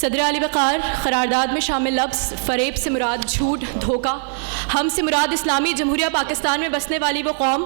صدر علی وقار قرارداد میں شامل لفظ فریب سے مراد جھوٹ، دھوکہ، ہم سے مراد اسلامی جمہوریہ پاکستان میں بسنے والی وہ قوم،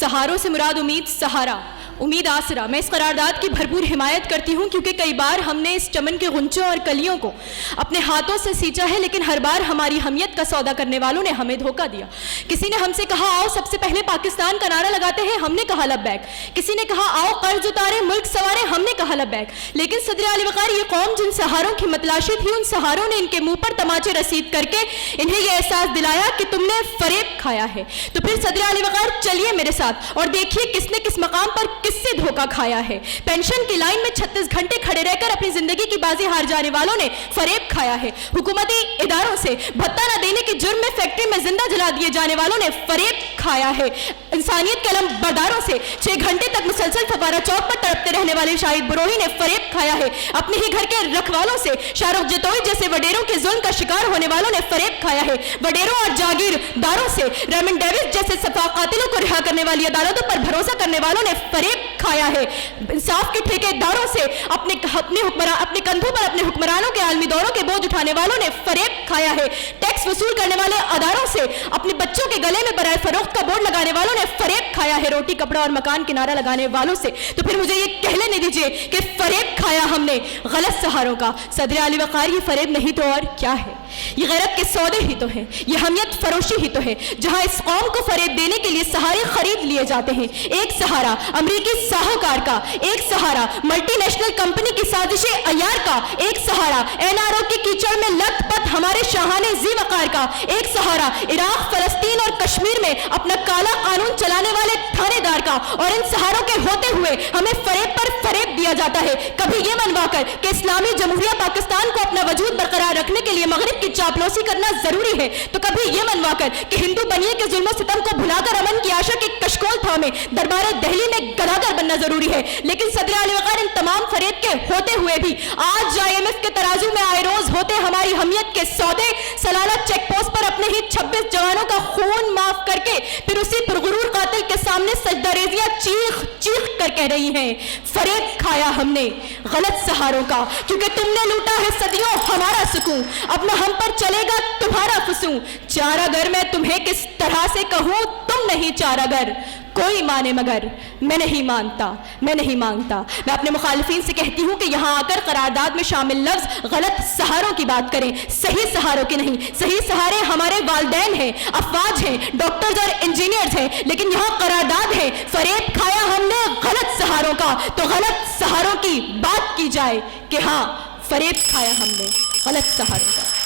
سہاروں سے مراد امید، سہارا، امید، آسرا۔ میں اس قرارداد کی بھرپور حمایت کرتی ہوں کیونکہ کئی بار ہم نے اس چمن کے غنچوں اور کلیوں کو اپنے ہاتھوں سے سینچا ہے، لیکن ہر بار ہماری حمیت کا سودا کرنے والوں نے ہمیں دھوکہ دیا۔ کسی نے ہم سے کہا آؤ سب سے پہلے پاکستان کا نعرہ لگاتے ہیں، ہم نے کہا لبیک۔ کسی نے کہا آؤ قرض اتارے، ملک سنوارے، ہم نے کہا لبیک۔ لیکن صدر علی وقار، یہ قوم جن سہاروں کی متلاشی تھی، ان سہاروں نے ان کے منہ پر تماچے رسید کر کے انہیں یہ احساس دلایا کہ تم نے فریب کھایا ہے۔ تو پھر صدر علی وقار چلیے میرے ساتھ اور دیکھیے کس نے کس مقام پر کس سے دھوکہ کھایا ہے۔ پینشن کی لائن میں 36 گھنٹے کھڑے رہ کر اپنی زندگی کی بازی ہار جانے والوں نے فریب کھایا ہے۔ حکومتی اداروں سے بھتہ نہ دینے کے جرم میں فیکٹری میں زندہ جلا دیے جانے والوں نے فریب کھایا ہے۔ انسانیت کے علم برداروں سے 6 گھنٹے تک مسلسل فوارہ چوک پر تڑپتے رہنے والے شاہد بروہی نے فریب کھایا ہے۔ اپنے ہی گھر کے رکھوالوں سے شاہ رخ جتوئی جیسے وڈیروں کے ظلم کا شکار ہونے والوں نے فریب کھایا ہے۔ وڈیروں اور جاگیرداروں سے ریمنڈ ڈیوس جیسے صفا قاتلوں کو رہا کرنے والی عدالتوں پر بھروسہ کرنے والوں نے فریب کھایا ہے۔ انصاف کے ٹھیکیداروں سے اپنے کندھوں پر اپنے حکمرانوں کے عالمی دوروں کے بوجھ اٹھانے والوں نے فریب کھایا ہے۔ ٹیکس وصول کرنے والے اداروں سے اپنے بچوں کے گلے میں برائے فروخت کا بورڈ لگانے والوں نے فریب کھایا ہے۔ روٹی کپڑا اور مکان کے نعرہ لگانے والوں سے تو پھر مجھے یہ کہہ لینے دیجئے کہ فریب کھایا ہم نے غلط سہاروں کا۔ صدر علی وقار، یہ فریب نہیں تو اور کیا ہے؟ یہ غیرت کے سودے ہی تو ہیں، یہ حمیت فروشی ہی تو ہے، جہاں اس قوم کو فریب دینے کے لیے سہارے خرید لیے جاتے ہیں۔ ایک سہارا امریکی ساہوکار کا، ایک سہارا ملٹی نیشنل کمپنی کی سازش عیار کا، ایک سہارا NRO کی کیچڑ میں لت پت ہمارے شاہانے ذی وقار کا، ایک سہارا عراق، فلسطین اور کشمیر میں اپنا کالا قانون چلانے والے تھانے دار کا، اور ان سہاروں کے ہوتے ہوئے ہمیں فریب پر فریب دیا جاتا ہے، کبھی یہ منوا کر کہ اسلامی جمہوریہ پاکستان کو اپنا وجود برقرار رکھنے کے لیے مغرب کی چاپلوسی کرنا ضروری ہے، تو کبھی یہ منوا کر کہ ہندو بنیے کے ظلم و ستم کو بھلا کر امن کی آشا کی کشکول تھامے دربار دہلی میں گداگر بننا ضروری ہے۔ لیکن صدر علی وقار، ان تمام فریب کے ہوتے ہوئے بھی آج IMF کے ترازو میں آئے روز ہوتے ہماری حمیت کے سودے، سلالہ چیک پوسٹ پر اپنے ہی 26 جوانوں کا خون معاف کر کے پھر اسی پرغرور قاتل کے سامنے سجدہ ریزیاں چیخ چیخ کر کہہ رہی ہیں فریب کھایا ہم نے غلط سہاروں کا، کیونکہ تم نے لوٹا ہے صدیوں ہمارا سکون، اب نہ ہم پر چلے گا تمہارا فسوں۔ چارہ گر میں تمہیں کس طرح سے کہوں، تم نہیں چارہ گر، کوئی مانے مگر میں نہیں مانتا، میں نہیں مانگتا۔ میں اپنے مخالفین سے کہتی ہوں کہ یہاں آ کر قرارداد میں شامل لفظ غلط سہاروں کی بات کریں، صحیح سہاروں کی نہیں۔ صحیح سہارے ہمارے والدین ہیں، افواج ہیں، ڈاکٹرز اور انجینئرز ہیں، لیکن یہاں قرارداد ہے فریب کھایا ہم نے غلط سہاروں کا، تو غلط سہاروں کی بات کی جائے کہ ہاں فریب کھایا ہم نے غلط سہاروں کا۔